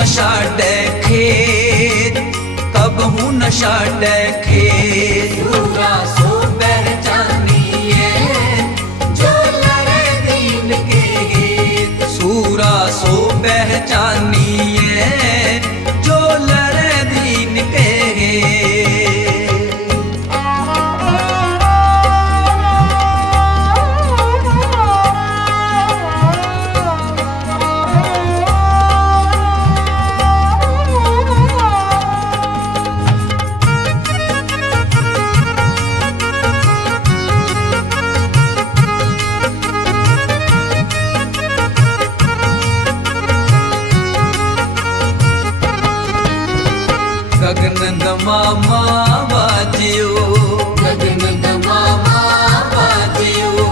नशा देखे कब हूँ नशा देखे ਗਗਨ ਦਮਾਮਾ ਵਾਜਿਓ ਗਗਨ ਦਮਾਮਾ ਬਾਜਿਓ।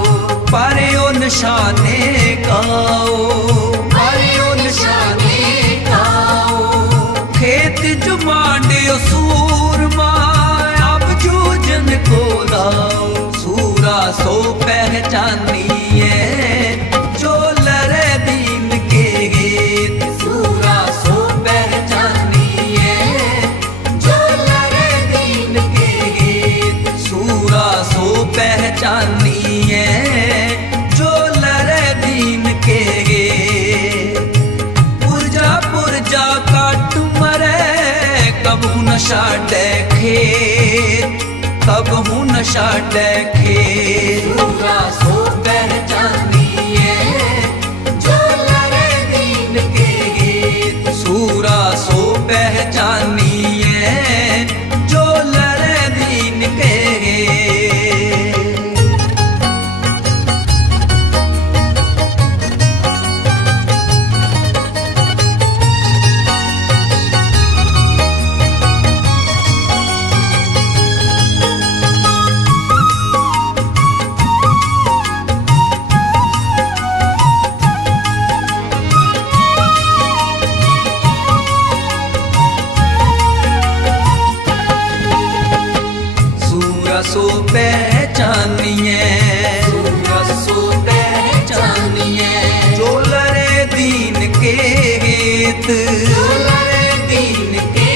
ਪਰਿਓ ਨਿਸ਼ਾਨੇ ਗਾਓ। ਹਰਿਓ ਨਿਸ਼ਾਨੇ ਕਾਓ ਖੇਤ ਜਮਾਂਡਿਓ ਸੂਰਮਾ ਆਪ ਜੂਜਨ ਕੋ ਲਾਓ। ਸੂਰਾ ਸੋ ਪਹਿਚਾਨੀਏ ਕਬੂ ਨ ਛਾੜੈ ਖੇਤ ਕਬਹੂ ਨ ਪਹਿਚਾਨੀਏ। ਸੋ ਪਹਿਚਾਨੀਏ। ਜੋ ਲਰੇ ਦੀਨ ਕੇ ਗੀਤ ਜੋ ਲੜੇ ਦੀਨ ਕੇ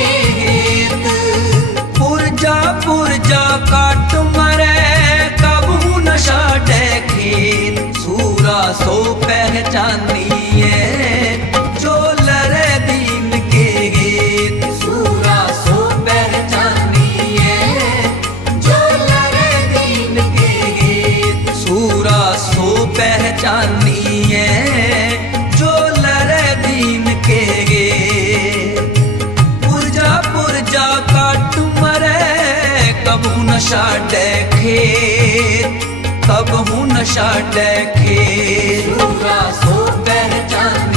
ਕਬਹੂ ਨਸ਼ਾ ਡੈ ਖੇਤ ਕਬਹੂ ਨਸ਼ਾ ਡੈ ਖੇਤ ਸੂਰਾ ਸੋ ਪਹਿਚਾਨ